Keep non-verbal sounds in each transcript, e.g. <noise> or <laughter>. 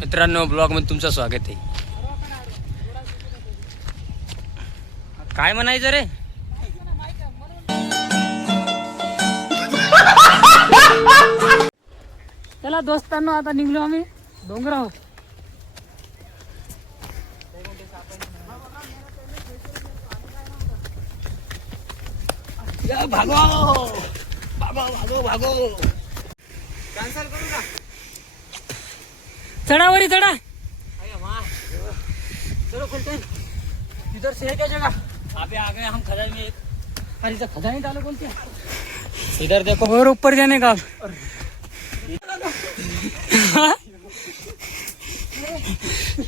मित्रांनो ब्लॉगमध्ये तुमचं स्वागत आहे. काय म्हणायचं रे? चला दोस्तांनो आता निघलो आम्ही. डोंगराव चढा. वरी चढा इधर से है क्या जगह? अबे आ गए हम खदान में. अरे इथं खदानी चालू कोणती इधर देखो. और ऊपर जाने का.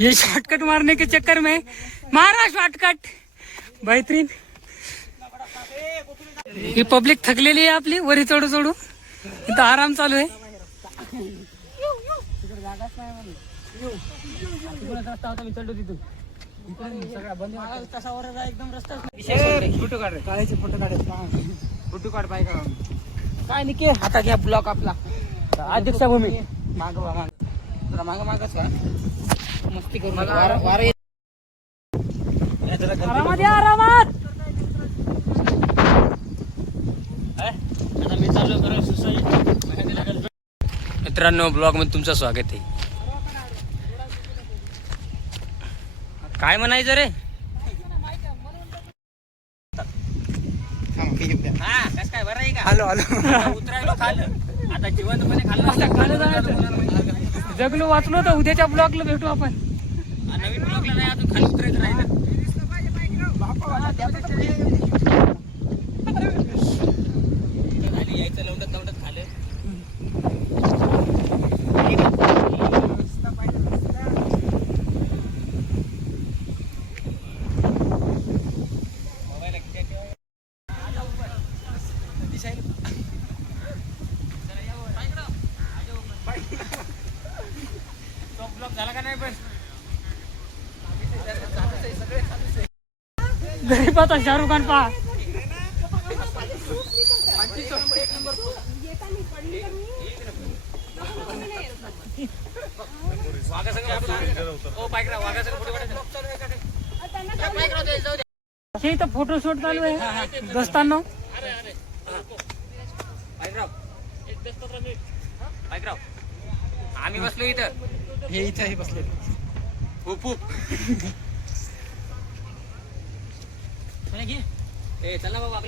ये शॉर्टकट मारने के चक्कर में मारा शॉर्टकट बेहतरीन ही पब्लिक थकलेली आहे आपली. वरी चढू चढू. इथं आराम चालू आहे. फोटो काढ काढायचे फोटो काढायचे फोटो काढ पाय का? काय निके? आता घ्या ब्लॉक आपला. अध्यक्षा भूमी. माग माग. जरा माग मागच का? मस्ती करू. वारा- वारा येत- आरामात या, आरामात आता मी चालू करू सुसाईड मित्रांनो ब्लॉगमध्ये तुमचं स्वागत आहे. काय म्हणायचं रे? हा काय बरं आहे का? Hello hello. उतरायलो खाल्लं. आता जिवंतपणे खाल्लं. खाली. जगलो वाचलो तर उद्याच्या ब्लॉकला भेटू आपण. नवीन ब्लॉगला ब्लॉग झाला का नाही पण? गरीब आता शाहरुख खान पहा. हे इथं फोटो शूट चालू आहे. दोस्तांनो. पायकराव. आम्ही बसलो इथं. हे इथं बसले. खूप खूप <laughs> ए चला बाबा.